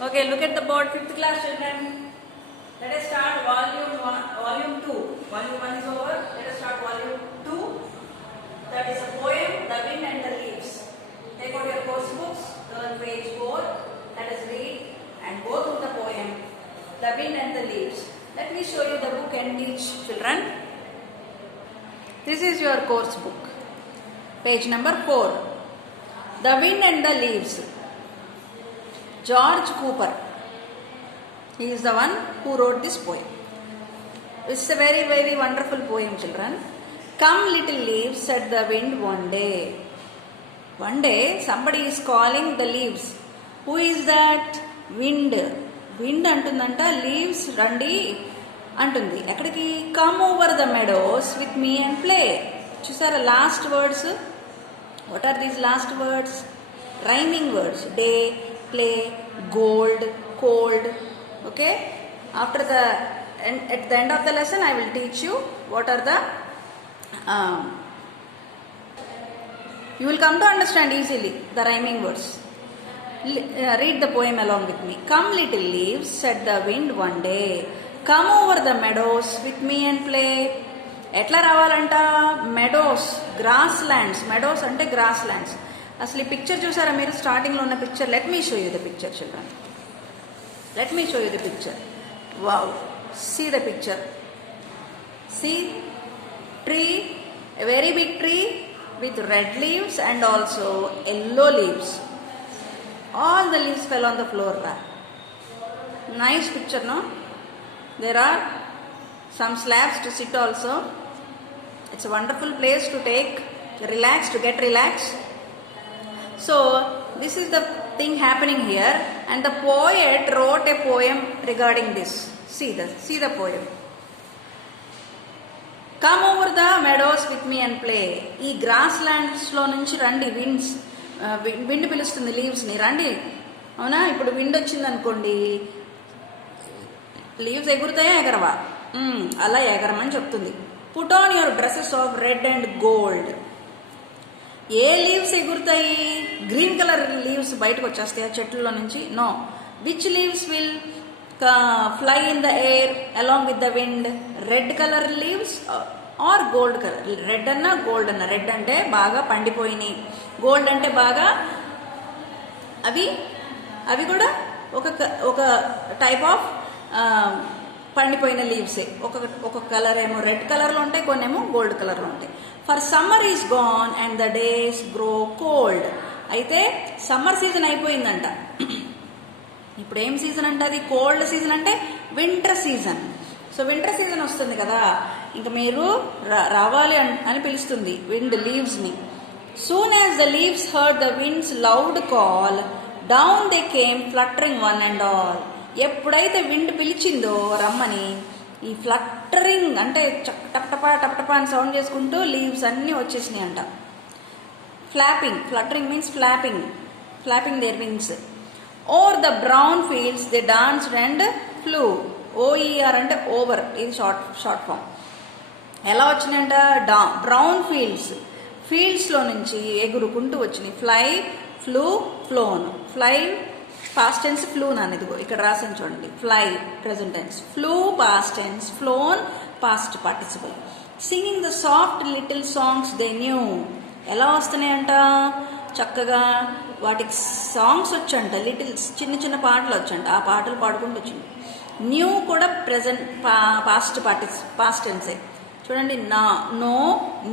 Okay, look at the board, 5th class children. Let us start volume 1, volume 2. Volume 1 is over. Let us start volume 2. That is a poem, The Wind and the Leaves. Take out your course books, turn page 4. Let us read and go through the poem, The Wind and the Leaves. Let me show you the book and teach children. This is your course book. Page number 4. The Wind and the Leaves. George Cooper. He is the one who wrote this poem. It's a very, very wonderful poem, children. Come, little leaves, said the wind one day. One day, somebody is calling the leaves. Who is that? Wind. Wind antundanta, leaves randi antundi. Ekkadiki? Come over the meadows with me and play. Chusara last words. What are these last words? Rhyming words. Day, play, gold, cold. Okay? After the at the end of the lesson, I will teach you what are the you will come to understand easily the rhyming words. Read the poem along with me. Come, little leaves, said the wind one day. Come over the meadows with me and play. ఎట్లా రావాలంట? Meadows, grass lands. Meadows అంటే grass lands. అసలు ఈ picture చూసారా మీరు? స్టార్టింగ్లో ఉన్న picture. Let me show you the picture children. Let me show you the picture. Wow, see the picture. See tree, a very big tree with red leaves and also yellow leaves. All the leaves fell on the floor. Nice picture, no? There are some slabs to sit also. It's a wonderful place to take relax, to get relaxed. So this is the thing happening here, and the poet wrote a poem regarding this. See the poem. Come over the Meadows with me and play. ఈ gross ల్యాండ్స్లో నుంచి రండి. Wind పిలుస్తుంది లీవ్స్ని, రండి. అవునా? ఇప్పుడు wind వచ్చింది అనుకోండి, leaves ఎగురుతాయా ఎగరవా? అలా ఎగరమని చెప్తుంది. Put on your dresses of red and gold. ఏ లీవ్స్ ఎగురుతాయి? గ్రీన్ కలర్ లీవ్స్ బయటకు వచ్చేస్తాయి ఆ చెట్లలో నుంచి? No. Which leaves will fly in the air along with the wind? Red color leaves or gold color? Red anna gold anna. Red ante baga pandipoyini, gold ante baga avi kuda oka type of పండిపోయిన లీవ్సే. ఒక colour ఏమో red కలర్లో ఉంటాయి, కొన్ని ఏమో gold కలర్లో ఉంటాయి. For summer is gone and the days grow cold. అయితే summer season అయిపోయిందంట. ఇప్పుడు ఏం సీజన్ అంటే అది కోల్డ్ సీజన్, అంటే winter season. So winter season వస్తుంది కదా, ఇంకా మీరు రావాలి అని పిలుస్తుంది విండ్ లీవ్స్ని. Soon as the leaves heard the winds loud call down they came fluttering one and all. ఎప్పుడైతే విండ్ పిలిచిందో రమ్మని, ఈ ఫ్లట్టరింగ్ అంటే టప్టపా టప్టపా అని సౌండ్ చేసుకుంటూ లీవ్స్ అన్నీ వచ్చేసినాయి అంట. Fluttering means flapping their wings. Over the brown fields they danced and flew. O E R అంటే ఓవర్, ఇది షార్ట్ ఫామ్. ఎలా వచ్చినాయంట? బ్రౌన్ ఫీల్డ్స్లో నుంచి ఎగురుకుంటూ వచ్చినాయి. Fly, flew, flown. Fly past tense, flown అనేది ఇక్కడ రాసాను చూడండి. Fly present tense, flew past tense, flown past participle. Singing the soft little songs they knew. ఎలా వస్తున్నాయంట? చక్కగా వాటికి సాంగ్స్ వచ్చంట, లిటిల్స్ చిన్న చిన్న పాటలు వచ్చంట. ఆ పాటలు పాడుకుంటూ వచ్చింది. న్యూ కూడా ప్రెజెంట్ పాస్ట్ టెన్సే. చూడండి, know,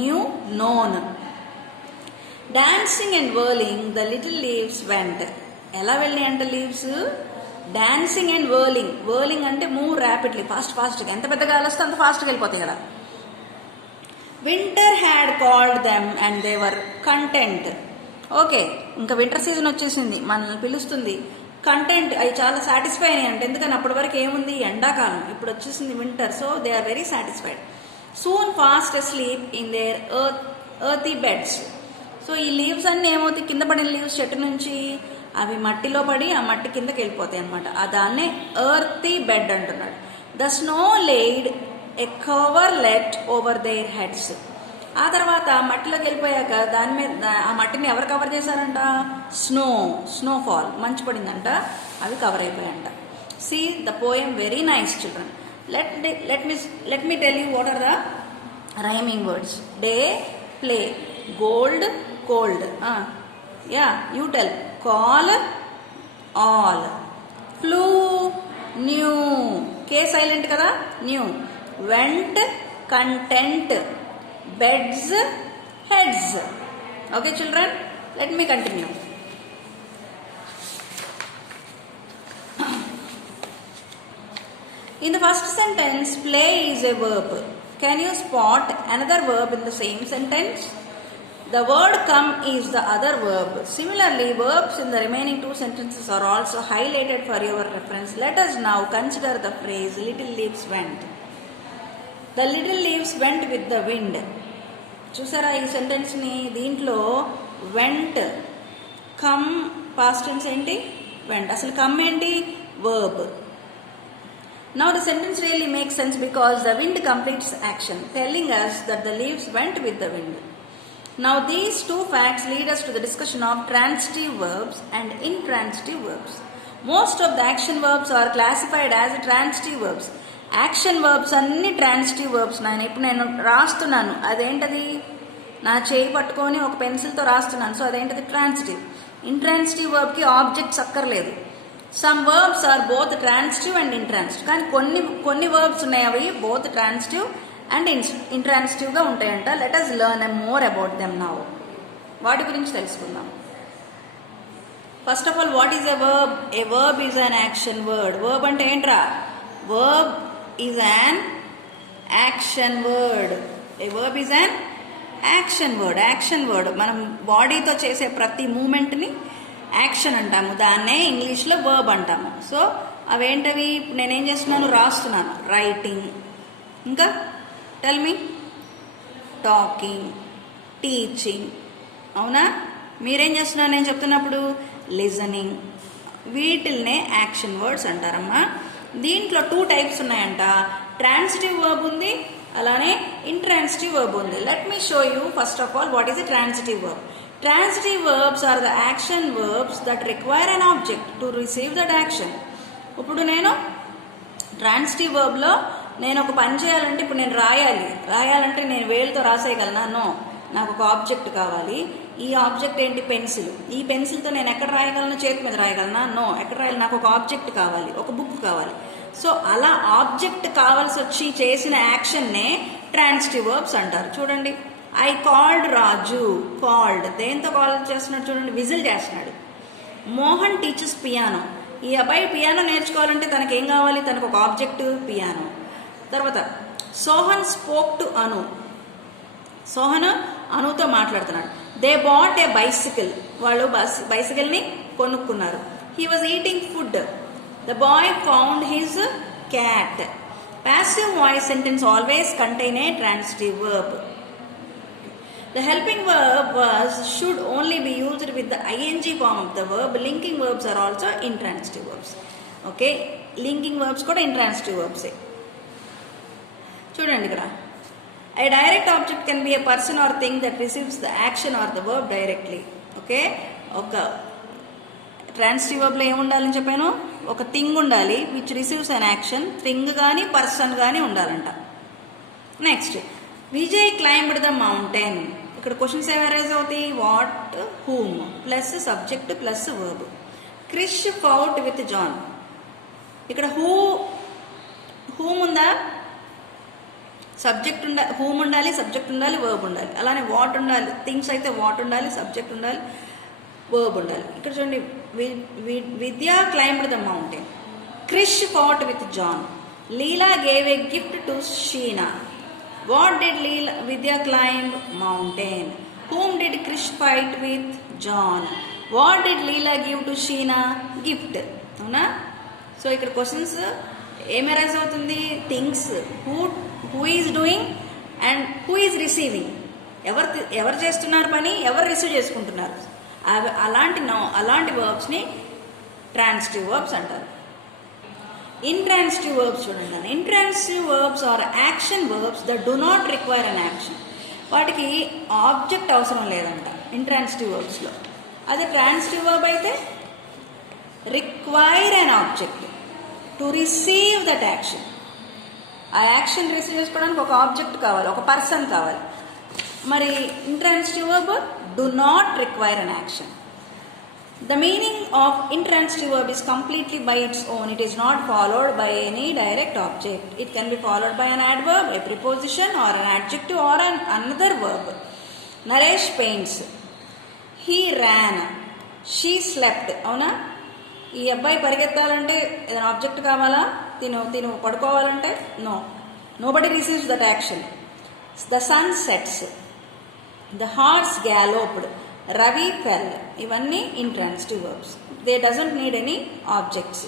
knew, known. Dancing and whirling the little leaves went. ఎలా వెళ్ళినాయి అంట లీవ్స్? డాన్సింగ్ అండ్ వర్లింగ్ అంటే మూవ్ ర్యాపిడ్లీ, ఫాస్ట్గా. ఎంత పెద్ద గాలి వస్తే అంత ఫాస్ట్గా వెళ్ళిపోతాయి కదా. Winter had called them and they were content. Okay, ఇంకా వింటర్ సీజన్ వచ్చేసింది, మనల్ని పిలుస్తుంది. కంటెంట్, అవి చాలా సాటిస్ఫై అయినాయి అంటే. ఎందుకని అప్పటి వరకు ఏముంది? ఎండాకాలం. ఇప్పుడు వచ్చేసింది winter. So they are very satisfied. Soon fast sleep in their earthy beds. So ఈ లీవ్స్ అన్నీ ఏమవుతాయి? కింద పడిన లీవ్స్ చెట్టు నుంచి అవి మట్టిలో పడి ఆ మట్టి కిందకి వెళ్ళిపోతాయి అనమాట. దాన్నే ఎర్తీ బెడ్ అంటున్నాడు. The snow laid a coverlet over their heads. ఆ తర్వాత మట్టిలోకి వెళ్ళిపోయాక దాని మీద ఆ మట్టిని ఎవరు కవర్ చేశారంట? స్నోఫాల్, మంచు పడిందంట. అవి కవర్ అయిపోయాయంట. See the poem very nice children. let me tell you what are the rhyming words. Day, play. Gold, cold. Yeah, you tell. Call, all. Flew, new. K silent kada, new. Went, content. Beds, heads. Okay children, let me continue. In the first sentence, play is a verb. Can you spot another verb in the same sentence? The word come is the other verb. Similarly, verbs in the remaining two sentences are also highlighted for your reference. Let us now consider the phrase little leaves went. The little leaves went with the wind. చూసారా ఈ సెంటెన్స్ని? దీంట్లో vent, come past tense ఏంటి? Vent. అసలు come ఏంటి? Verb. Now the sentence really makes sense because the wind completes action, telling us that the leaves went with the wind. Now these two facts lead us to the discussion of transitive verbs and intransitive verbs. Most of the action verbs are classified as transitive verbs. Action verbs అన్ని transitive verbs. ఇప్పుడు నేను రాస్తున్నాను, అదేంటది? నా చేయి పట్టుకొని ఒక పెన్సిల్తో రాస్తున్నాను, సో అదేంటది? ట్రాన్సిటివ్. ఇంట్రాన్సిటివ్ వర్బ్కి ఆబ్జెక్ట్స్ అక్కర్లేదు. Some verbs are both transitive and intransitive. కానీ కొన్ని వర్బ్స్ ఉన్నాయి, అవి బోత్ ట్రాన్సిటివ్ అండ్ ఇంట్రాన్సిటివ్గా ఉంటాయంట. Let us learn more about them now. వాటి గురించి తెలుసుకుందాం. First of all, what is a verb? A verb is an action word. Verb అంటే ఏంట్రా? Verb is an action word. A verb is an action word. Action word మనం బాడీతో చేసే ప్రతి మూమెంట్ని action అంటాము, దాన్నే ఇంగ్లీష్లో వర్బ్ అంటాము. సో అవేంటవి? ఇప్పుడు నేనేం చేస్తున్నాను? రాస్తున్నాను, రైటింగ్. ఇంకా టెల్ మీ. Talking, teaching. అవునా? మీరేం చేస్తున్నారు నేను చెప్తున్నప్పుడు? లిజనింగ్. వీటిల్నే యాక్షన్ వర్డ్స్ అంటారమ్మా. దీంట్లో 2 టైప్స్ ఉన్నాయంట. ట్రాన్సిటివ్ వర్బ్ ఉంది, అలానే ఇంట్రాన్సిటివ్ వర్బ్ ఉంది. Let me show you first of all what is a transitive verb. Transitive verbs are the action verbs that require an object to receive that action. ఇప్పుడు నేను transitive వర్బ్లో నేను ఒక పని చేయాలంటే, ఇప్పుడు నేను రాయాలంటే నేను వేలుతో రాసేయగలనా? నో. నాకు ఒక ఆబ్జెక్ట్ కావాలి. ఈ ఆబ్జెక్ట్ ఏంటి? పెన్సిల్. ఈ పెన్సిల్తో నేను ఎక్కడ రాయగలను? చేతి మీద రాయగలనా? నో. ఎక్కడ రాయాలి? నాకు ఒక ఆబ్జెక్ట్ కావాలి, ఒక బుక్ కావాలి. సో అలా ఆబ్జెక్ట్ కావాల్సి వచ్చి చేసిన యాక్షన్నే ట్రాన్సిటివ్ వర్బ్స్ అంటారు. చూడండి, ఐ కాల్డ్ రాజు. కాల్డ్ దేంతో కాల్ చేస్తున్నాడు? చూడండి, విజిల్ చేస్తున్నాడు. Mohan teachers piano. ఈ అబ్బాయి పియానో నేర్చుకోవాలంటే తనకి ఏం కావాలి? తనకు ఒక ఆబ్జెక్ట్ పియానో. తర్వాత సోహన్ స్పోక్ టు అను. సోహన్ అనుతో మాట్లాడుతున్నాడు. They bought a bicycle. వాళ్ళు బైసికల్ని కొనుక్కున్నారు. He was eating food. The boy found his cat. Passive voice sentence always contain A transitive verb. The helping verb was should only be used with the ing form of the verb. Linking verbs are also intransitive verbs. Okay, linking verbs kuda intransitive verbs. చూడండి ఇక్కడ, a direct object can be a person or thing that receives the action or the verb directly. Okay, ఒక transitive వర్బ్లో ఏముండాలని చెప్పాను? ఒక thing ఉండాలి which receives an action. Thing కానీ person కానీ ఉండాలంట. Next, Vijay climbed the mountain. ఇక్కడ క్వశ్చన్స్ ఏమి అరైజ్ అవుతాయి? What, whom plus subject plus verb. Krish fought with John. ఇక్కడ హూమ్ ఉందా? సబ్జెక్ట్ ఉండాలి, హూమ్ ఉండాలి, సబ్జెక్ట్ ఉండాలి, వర్బ్ ఉండాలి. అలానే వాట్ ఉండాలి, థింగ్స్ అయితే వాట్ ఉండాలి, సబ్జెక్ట్ ఉండాలి, వర్బ్ ఉండాలి. ఇక్కడ చూడండి, Vidya climbed the mountain. Krish fought with John. Leela gave a gift to Sheena. What did Vidya climb? Mountain. Whom did Krish fight with? John. What did Leela give to Sheena? Gift. అవునా? So ఇక్కడ questions ఏం arise అవుతుంది? Things, who is doing and who is receiving. ఎవరు చేస్తున్నారు పని, ఎవరు receive చేసుకుంటున్నారు. అలాంటి వర్బ్స్ని ట్రాన్సిటివ్ వర్బ్స్ అంటారు. ఇంట్రాన్సిటివ్ వర్బ్స్ చూడండి. Intransitive verbs are action verbs that do not require an action. వాటికి ఆబ్జెక్ట్ అవసరం లేదంట ఇంట్రాన్సిటివ్ వర్బ్స్లో. అదే ట్రాన్సిటివ్ వర్బ్ అయితే require an object to receive that action. ఆ యాక్షన్ రిసీవ్ చేసుకోవడానికి ఒక ఆబ్జెక్ట్ కావాలి, ఒక పర్సన్ కావాలి. మరి intransitive verb do not require an action. The meaning of intransitive verb is completely by its own. It is not followed by any direct object. It can be followed by an adverb, a preposition, or an adjective, or another verb. Naresh paints. He ran. She slept. అవునా? ఈ అబ్బాయి పరిగెత్తాలంటే ఏదైనా object కావాలా? తిను పడుకోవాలంటే no. Nobody receives that action. The sun sets. The horse galloped. Ravi fell. ఇవన్నీ intransitive verbs. They doesn't need any objects.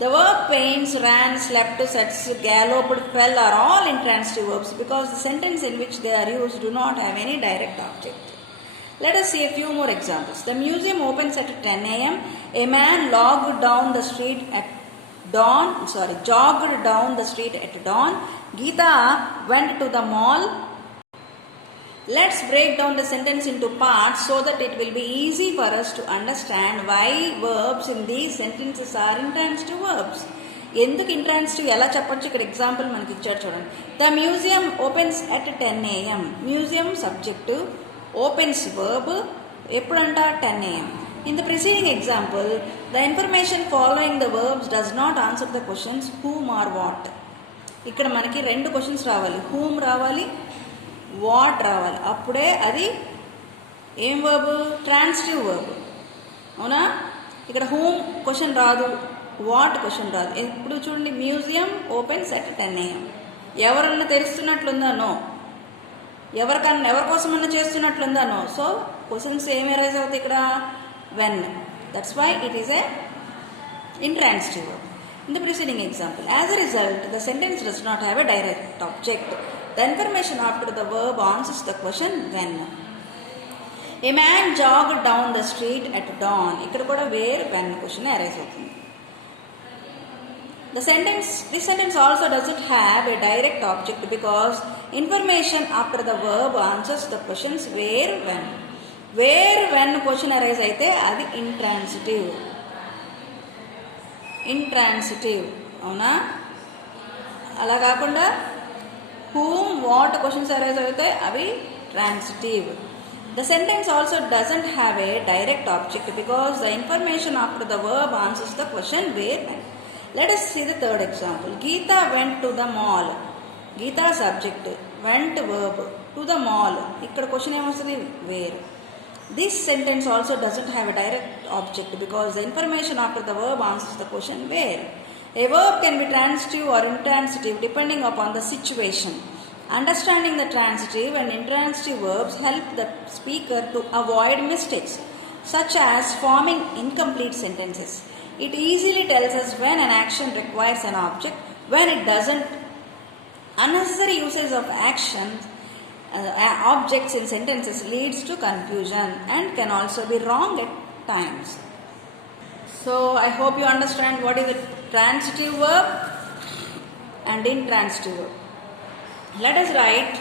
The verb paints, ran, slept, sets, galloped, fell are all intransitive verbs because the sentence in which they are used do not have any direct object. Let us see a few more examples. The museum opens at 10 a.m. A man jogged down the street at dawn. Geeta went to the mall. Let's break down the sentence into parts so that it will be easy for us to understand why verbs in these sentences are intransitive verbs. ఎందుకు intransitive ఎలా చెప్పొచ్చు? ఇక్కడ example మనకి ఇచ్చాడు చూడండి. The museum opens at 10 a.m. Museum subject, opens verb, ఎప్పుడంట 10 a.m. In the preceding example, the information following the verbs does not answer the questions whom or what. ఇక్కడ మనకి రెండు క్వశ్చన్స్ రావాలి, whom రావాలి, వాట్ రావాలి. అప్పుడే అది ఏం వర్బ్? Transitive verb. అవునా? ఇక్కడ హూమ్ క్వశ్చన్ రాదు, వాట్ క్వశ్చన్ రాదు. ఇప్పుడు చూడండి, మ్యూజియం ఓపెన్స్ అట్ 10 a.m. ఎవరన్నా తెరుస్తున్నట్లుందా? నో. ఎవరి కోసమన్నా చేస్తున్నట్లుందా? నో. సో క్వశ్చన్స్ ఏమి అరైజ్ అవుతాయి ఇక్కడ? When. That's why it is a intransitive verb. In the preceding example, as a result, the sentence does not have a direct object. The information after the verb answers the question when. A man jogged down the street at dawn. ఇక్కడ కూడా where when question arise అవుతుంది. This sentence also doesn't have a direct object because information after the verb answers the questions where when. Where when question arise అయితే అది intransitive. అవునా? అలా కాకుండా whom, what questions arise అయితే అవి transitive. The sentence also doesn't have a direct object because the information after the verb answers the question where when. Let us see the third example. Geeta went to the mall. Geeta subject, went verb, to the mall. ఇక్కడ question ఏమొస్తుంది? where. This sentence also doesn't have a direct object because the information after the verb answers the question where. A verb can be transitive or intransitive depending upon the situation. Understanding the transitive and intransitive verbs help the speaker to avoid mistakes, such as forming incomplete sentences. It easily tells us when an action requires an object, when it doesn't. Unnecessary usage of actions, objects in sentences leads to confusion and can also be wrong at times. So I hope you understand what is a transitive verb and intransitive verb. Let us write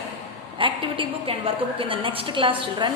activity book and workbook in the next class, children.